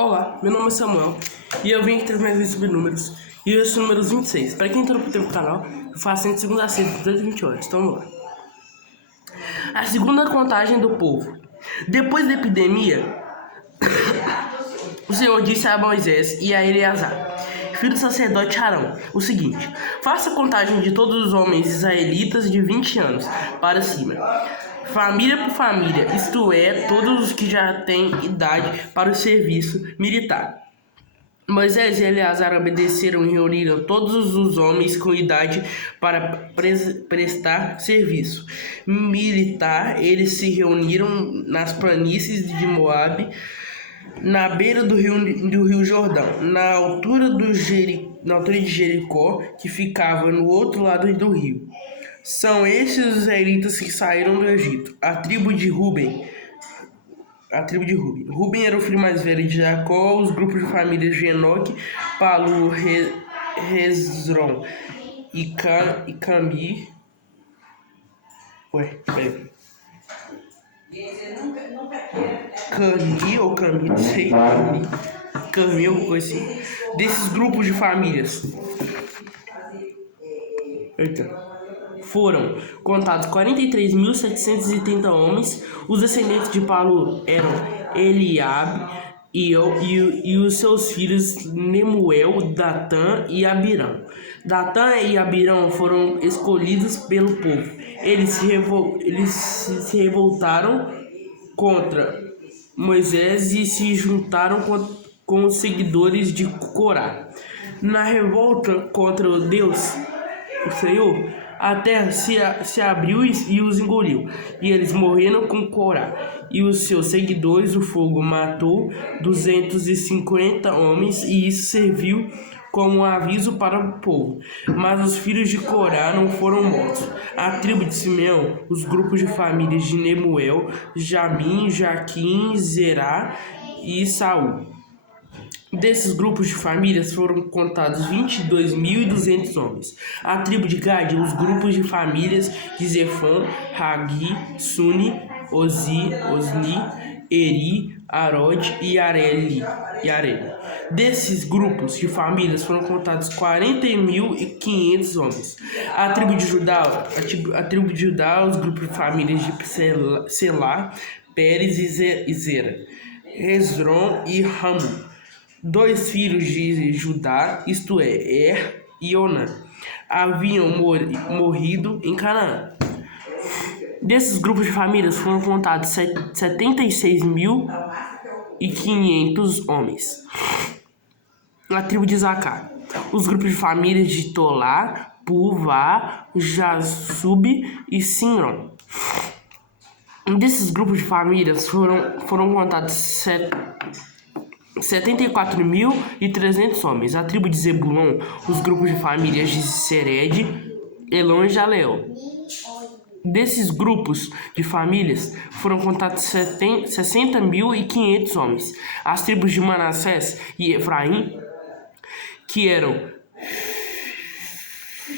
Olá, meu nome é Samuel e eu vim aqui trazer mais vídeos sobre números. E eu sou o número 26. Para quem entrou no canal, eu faço de segunda a sexta, 20 horas. Então vamos lá. A segunda contagem do povo. Depois da epidemia, o Senhor disse a Moisés e a Eleazar, filho do sacerdote Arão, o seguinte: faça a contagem de todos os homens israelitas de 20 anos para cima, família por família, isto é, todos os que já têm idade para o serviço militar. Moisés e Eleazar obedeceram e reuniram todos os homens com idade para prestar serviço militar. Eles se reuniram nas planícies de Moabe, na beira do rio Jordão, na altura de Jericó, que ficava no outro lado do rio. São estes os israelitas que saíram do Egito. A tribo de Ruben. Ruben era o filho mais velho de Jacó. Os grupos de famílias de Enoque, Palu, Hezron e Cami. Cami, não sei. Cami, alguma coisa assim. Desses grupos de famílias. Foram contados 43.730 homens. Os descendentes de Palu eram Eliabe e os seus filhos Nemuel, Datã e Abirão. Datã e Abirão foram escolhidos pelo povo. Eles se revoltaram contra Moisés e se juntaram com os seguidores de Corá. Na revolta contra o Deus, o Senhor, a terra se abriu e os engoliu, e eles morreram com Corá e os seus seguidores. O fogo matou 250 homens, e isso serviu como um aviso para o povo. Mas os filhos de Corá não foram mortos. A tribo de Simeão, os grupos de famílias de Nemuel, Jamim, Jaquim, Zerá e Saul. Desses grupos de famílias foram contados 22.200 homens. A tribo de Gade, os grupos de famílias de Zefã, Hagi, Suni, Osni, Eri, Arod e Areli. Desses grupos de famílias foram contados 40.500 homens. A tribo de Judá, os grupos de famílias de Selá, Pérez e Zera, Hezron e Ramum. Dois filhos de Judá, isto é, e Onã, haviam morrido em Canaã. Desses grupos de famílias foram contados 76.500 homens. A tribo de Zacar, os grupos de famílias de Tolá, Puvá, Jasub e Sinron. Desses grupos de famílias foram contados 74.300 homens. A tribo de Zebulon, os grupos de famílias de Sered, Elon e Jaleel. Desses grupos de famílias foram contados 60.500 homens. As tribos de Manassés e Efraim, que eram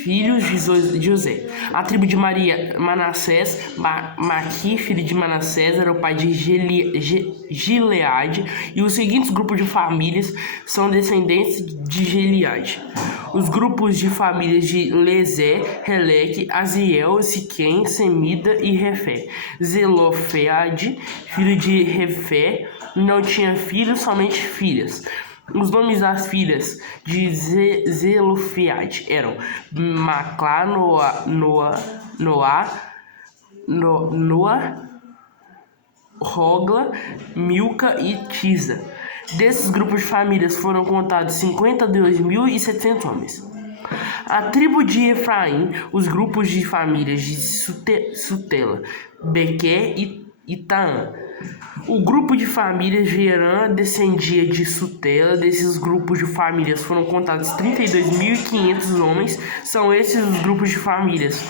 filhos de José. A tribo de Manassés, Maqui, filho de Manassés, era o pai de Gileade, e os seguintes grupos de famílias são descendentes de Gileade. Os grupos de famílias de Lezé, Heleque, Aziel, Siquém, Semida e Refé. Zelofeade, filho de Refé, não tinha filhos, somente filhas. Os nomes das filhas de Zelofeade eram Maclá, Noa, Rogla, Milca e Tisa. Desses grupos de famílias foram contados 52.700 homens. A tribo de Efraim, os grupos de famílias de Sutela, Bequer e Taã. O grupo de famílias de Herã descendia de Sutela. Desses grupos de famílias foram contados 32.500 homens. São esses os grupos de famílias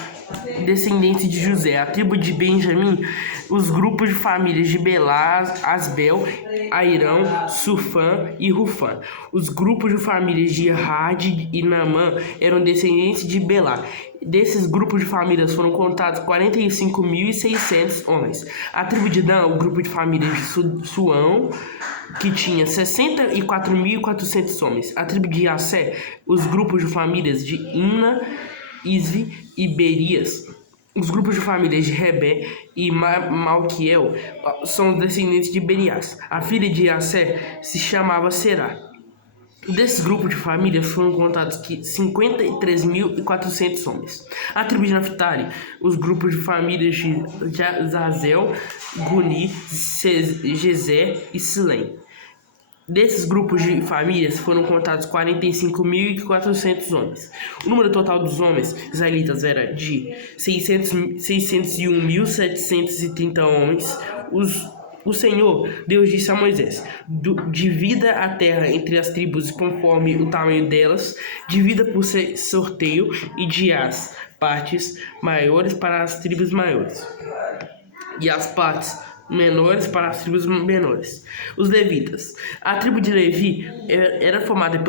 descendentes de José. A tribo de Benjamim, os grupos de famílias de Belá, Asbel, Airão, Sufã e Rufã. Os grupos de famílias de Had e Naamã eram descendentes de Belá. Desses grupos de famílias foram contados 45.600 homens. A tribo de Dan, o grupo de famílias de Suão, que tinha 64.400 homens. A tribo de Assé, os grupos de famílias de Imna, Isvi e Berias. Os grupos de famílias de Rebé e Malquiel são os descendentes de Berias. A filha de Assé se chamava Será. Desses grupos de famílias foram contados 53.400 homens. A tribo de Naphtali, os grupos de famílias de Zazel, Guni, Gezé e Silém. Desses grupos de famílias foram contados 45.400 homens. O número total dos homens israelitas era de 601.730 homens. O Senhor, Deus, disse a Moisés: divida a terra entre as tribos conforme o tamanho delas, divida por sorteio e dê as partes maiores para as tribos maiores e as partes menores para as tribos menores. Os levitas. A tribo de Levi era formada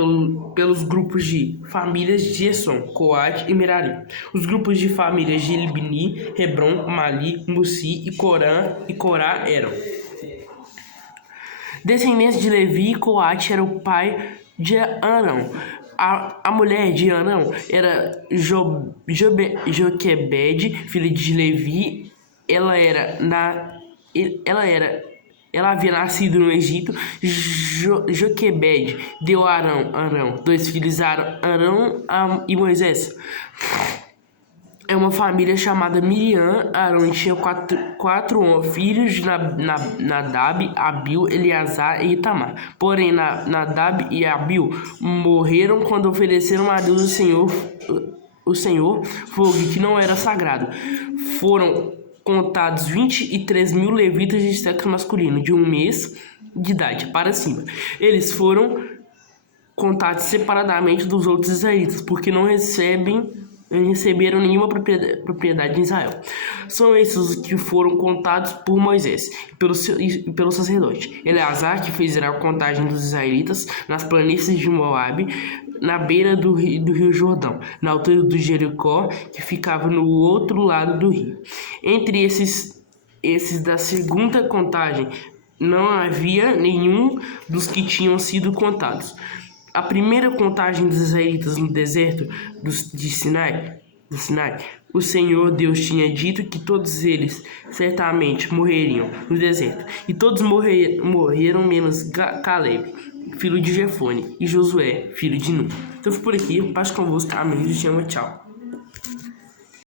pelos grupos de famílias de Gerson, Coate e Merari. Os grupos de famílias de Libni, Hebron, Mali, Mussi e Corá eram descendentes de Levi. Coate era o pai de Arão. A mulher de Arão era Joquebede, filha de Levi. Ela havia nascido no Egito. Joquebede deu a Arão 2 filhos, Arão e Moisés. É uma família chamada Miriam. Arão tinha quatro filhos, Nadab, Abiu, Eleazar e Itamar. Porém, Nadab e Abiu morreram quando ofereceram a Deus o Senhor fogo que não era sagrado. Foram contados 23.000 levitas de sexo masculino, de 1 mês de idade para cima. Eles foram contados separadamente dos outros israelitas, porque não receberam nenhuma propriedade em Israel. São esses os que foram contados por Moisés e pelo sacerdote Eleazar, que fez a contagem dos israelitas nas planícies de Moabe, na beira do rio Jordão, na altura do Jericó, que ficava no outro lado do rio. Entre esses da segunda contagem, não havia nenhum dos que tinham sido contados. A primeira contagem dos israelitas no deserto de Sinai, o Senhor Deus tinha dito que todos eles certamente morreriam no deserto. E todos morreram menos Caleb, filho de Jefone, e Josué, filho de Nun. Então, por aqui, paz convosco, amém, te amo, tchau.